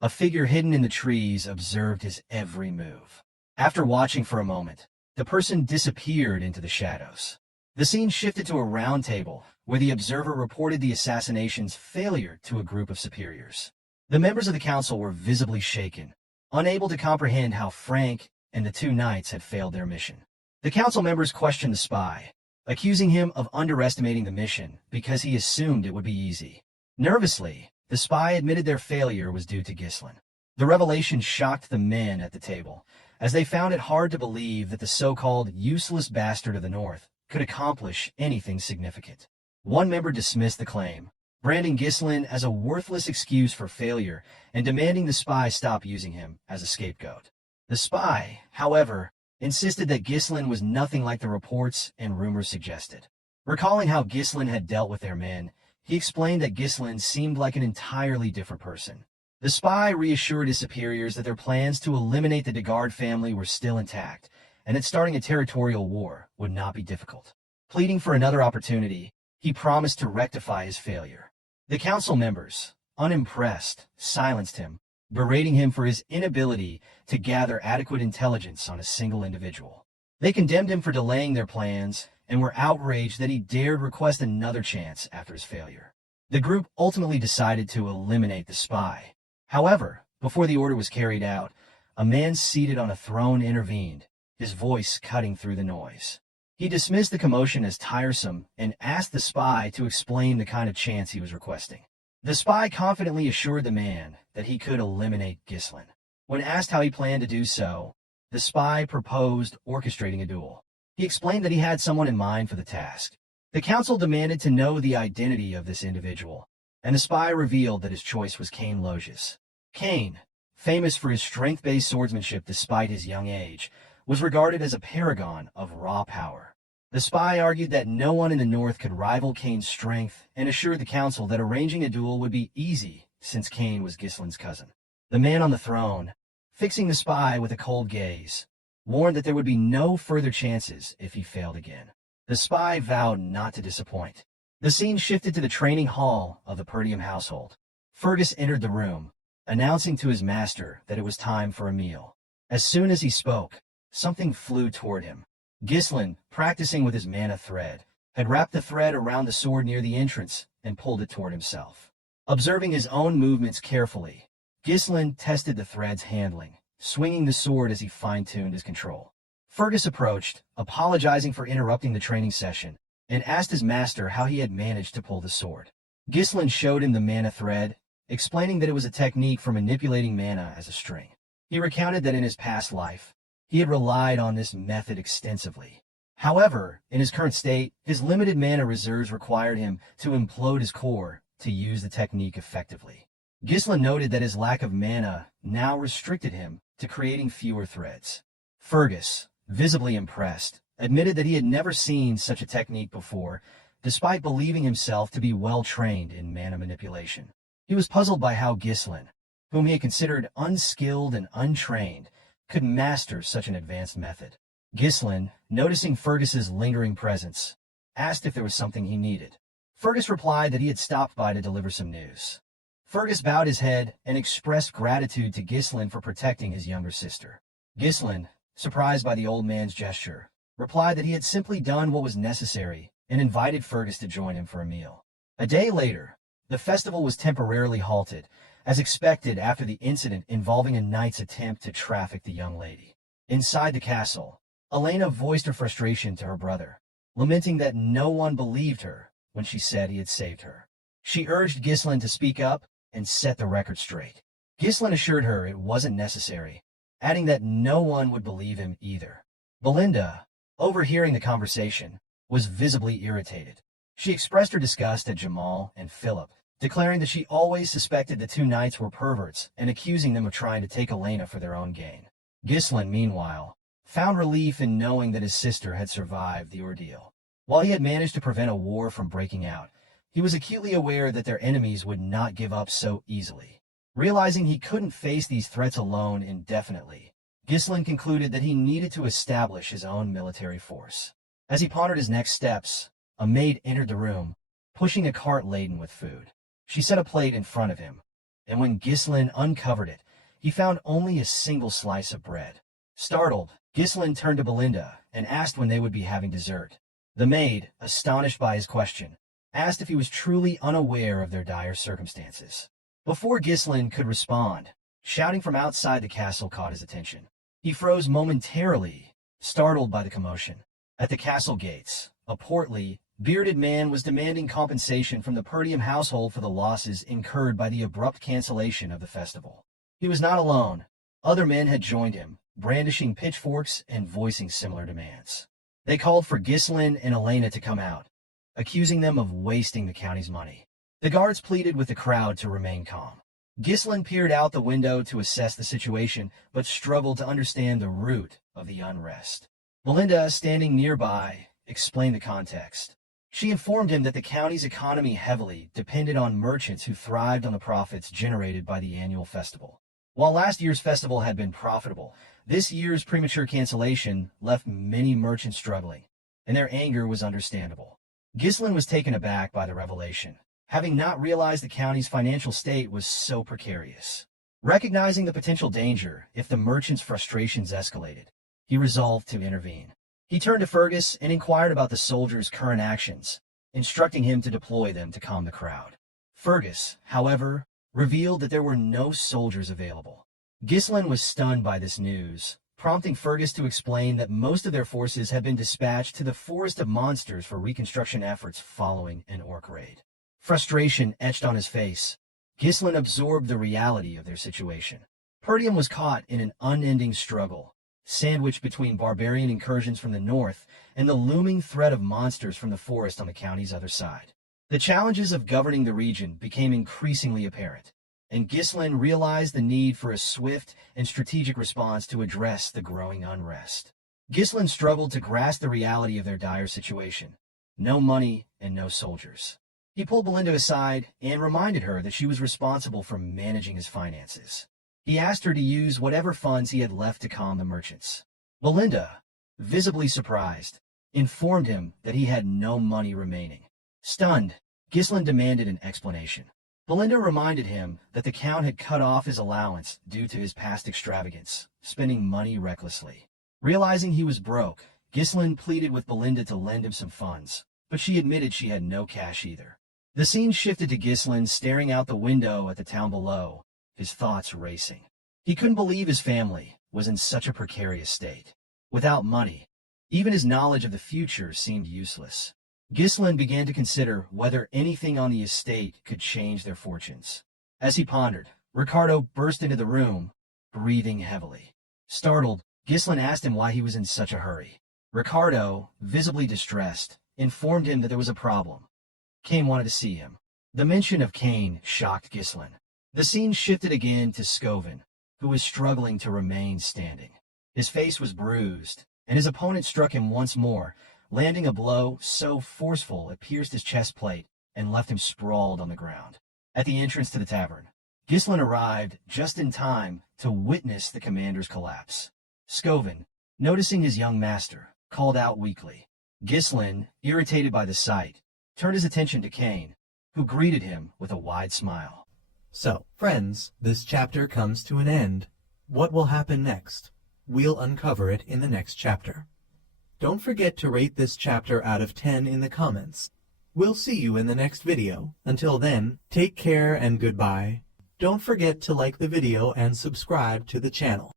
A figure hidden in the trees observed his every move. After watching for a moment, the person disappeared into the shadows. The scene shifted to a round table, where the observer reported the assassination's failure to a group of superiors. The members of the council were visibly shaken, unable to comprehend how Frank and the two knights had failed their mission. The council members questioned the spy, accusing him of underestimating the mission because he assumed it would be easy. Nervously, the spy admitted their failure was due to Ghislain. The revelation shocked the men at the table, as they found it hard to believe that the so-called useless bastard of the North could accomplish anything significant. One member dismissed the claim, branding Ghislain as a worthless excuse for failure and demanding the spy stop using him as a scapegoat. The spy, however, insisted that Ghislain was nothing like the reports and rumors suggested. Recalling how Ghislain had dealt with their men, he explained that Ghislain seemed like an entirely different person. The spy reassured his superiors that their plans to eliminate the Degard family were still intact, and that starting a territorial war would not be difficult. Pleading for another opportunity, he promised to rectify his failure. The council members, unimpressed, silenced him, berating him for his inability to gather adequate intelligence on a single individual. They condemned him for delaying their plans and were outraged that he dared request another chance after his failure. The group ultimately decided to eliminate the spy. However, before the order was carried out, a man seated on a throne intervened, his voice cutting through the noise. He dismissed the commotion as tiresome and asked the spy to explain the kind of chance he was requesting. The spy confidently assured the man that he could eliminate Ghislain. When asked how he planned to do so, the spy proposed orchestrating a duel. He explained that he had someone in mind for the task. The council demanded to know the identity of this individual, and the spy revealed that his choice was Cain Logius. Cain, famous for his strength-based swordsmanship despite his young age, was regarded as a paragon of raw power. The spy argued that no one in the North could rival Cain's strength and assured the council that arranging a duel would be easy since Cain was Ghislain's cousin. The man on the throne, fixing the spy with a cold gaze, warned that there would be no further chances if he failed again. The spy vowed not to disappoint. The scene shifted to the training hall of the Perdium household. Fergus entered the room, announcing to his master that it was time for a meal. As soon as he spoke, something flew toward him. Ghislain, practicing with his mana thread, had wrapped the thread around the sword near the entrance and pulled it toward himself. Observing his own movements carefully, Ghislain tested the thread's handling, swinging the sword as he fine-tuned his control. Fergus approached, apologizing for interrupting the training session, and asked his master how he had managed to pull the sword. Ghislain showed him the mana thread, explaining that it was a technique for manipulating mana as a string. He recounted that in his past life, he had relied on this method extensively. However, in his current state, his limited mana reserves required him to implode his core to use the technique effectively. Ghislain noted that his lack of mana now restricted him to creating fewer threads. Fergus, visibly impressed, admitted that he had never seen such a technique before, despite believing himself to be well-trained in mana manipulation. He was puzzled by how Ghislain, whom he had considered unskilled and untrained, could master such an advanced method. Ghislain, noticing Fergus's lingering presence, asked if there was something he needed. Fergus replied that he had stopped by to deliver some news. Fergus bowed his head and expressed gratitude to Ghislain for protecting his younger sister. Ghislain, surprised by the old man's gesture, replied that he had simply done what was necessary and invited Fergus to join him for a meal. A day later, the festival was temporarily halted, as expected after the incident involving a knight's attempt to traffic the young lady. Inside the castle, Elena voiced her frustration to her brother, lamenting that no one believed her when she said he had saved her. She urged Ghislain to speak up and set the record straight. Ghislain assured her it wasn't necessary, adding that no one would believe him either. Belinda, overhearing the conversation, was visibly irritated. She expressed her disgust at Jamal and Philip, declaring that she always suspected the two knights were perverts and accusing them of trying to take Elena for their own gain. Ghislain, meanwhile, found relief in knowing that his sister had survived the ordeal. While he had managed to prevent a war from breaking out, he was acutely aware that their enemies would not give up so easily. Realizing he couldn't face these threats alone indefinitely, Ghislain concluded that he needed to establish his own military force. As he pondered his next steps, a maid entered the room, pushing a cart laden with food. She set a plate in front of him, and when Ghislain uncovered it, he found only a single slice of bread. Startled, Ghislain turned to Belinda and asked when they would be having dessert. The maid, astonished by his question, asked if he was truly unaware of their dire circumstances. Before Ghislain could respond, shouting from outside the castle caught his attention. He froze momentarily, startled by the commotion. At the castle gates, a portly, bearded man was demanding compensation from the Perdium household for the losses incurred by the abrupt cancellation of the festival. He was not alone. Other men had joined him, brandishing pitchforks and voicing similar demands. They called for Ghislain and Elena to come out, accusing them of wasting the county's money. The guards pleaded with the crowd to remain calm. Ghislain peered out the window to assess the situation, but struggled to understand the root of the unrest. Belinda, standing nearby, explained the context. She informed him that the county's economy heavily depended on merchants who thrived on the profits generated by the annual festival. While last year's festival had been profitable, this year's premature cancellation left many merchants struggling, and their anger was understandable. Ghislain was taken aback by the revelation, having not realized the county's financial state was so precarious. Recognizing the potential danger if the merchants' frustrations escalated, he resolved to intervene. He turned to Fergus and inquired about the soldiers' current actions, instructing him to deploy them to calm the crowd. Fergus, however, revealed that there were no soldiers available. Ghislain was stunned by this news, prompting Fergus to explain that most of their forces had been dispatched to the Forest of Monsters for reconstruction efforts following an orc raid. Frustration etched on his face. Ghislain absorbed the reality of their situation. Perdium was caught in an unending struggle, sandwiched between barbarian incursions from the north and the looming threat of monsters from the forest on the county's other side. The challenges of governing the region became increasingly apparent, and Ghislain realized the need for a swift and strategic response to address the growing unrest. Ghislain struggled to grasp the reality of their dire situation. No money and no soldiers. He pulled Belinda aside and reminded her that she was responsible for managing his finances. He asked her to use whatever funds he had left to calm the merchants. Belinda, visibly surprised, informed him that he had no money remaining. Stunned, Ghislain demanded an explanation. Belinda reminded him that the Count had cut off his allowance due to his past extravagance, spending money recklessly. Realizing he was broke, Ghislain pleaded with Belinda to lend him some funds, but she admitted she had no cash either. The scene shifted to Ghislain staring out the window at the town below, his thoughts racing. He couldn't believe his family was in such a precarious state. Without money, even his knowledge of the future seemed useless. Ghislain began to consider whether anything on the estate could change their fortunes. As he pondered, Ricardo burst into the room, breathing heavily. Startled, Ghislain asked him why he was in such a hurry. Ricardo, visibly distressed, informed him that there was a problem. Cain wanted to see him. The mention of Cain shocked Ghislain. The scene shifted again to Scoven, who was struggling to remain standing. His face was bruised, and his opponent struck him once more, landing a blow so forceful it pierced his chest plate and left him sprawled on the ground. At the entrance to the tavern, Ghislain arrived just in time to witness the commander's collapse. Scoven, noticing his young master, called out weakly. Ghislain, irritated by the sight, turned his attention to Cain, who greeted him with a wide smile. So, friends, this chapter comes to an end. What will happen next? We'll uncover it in the next chapter. Don't forget to rate this chapter out of 10 in the comments. We'll see you in the next video. Until then, take care and goodbye. Don't forget to like the video and subscribe to the channel.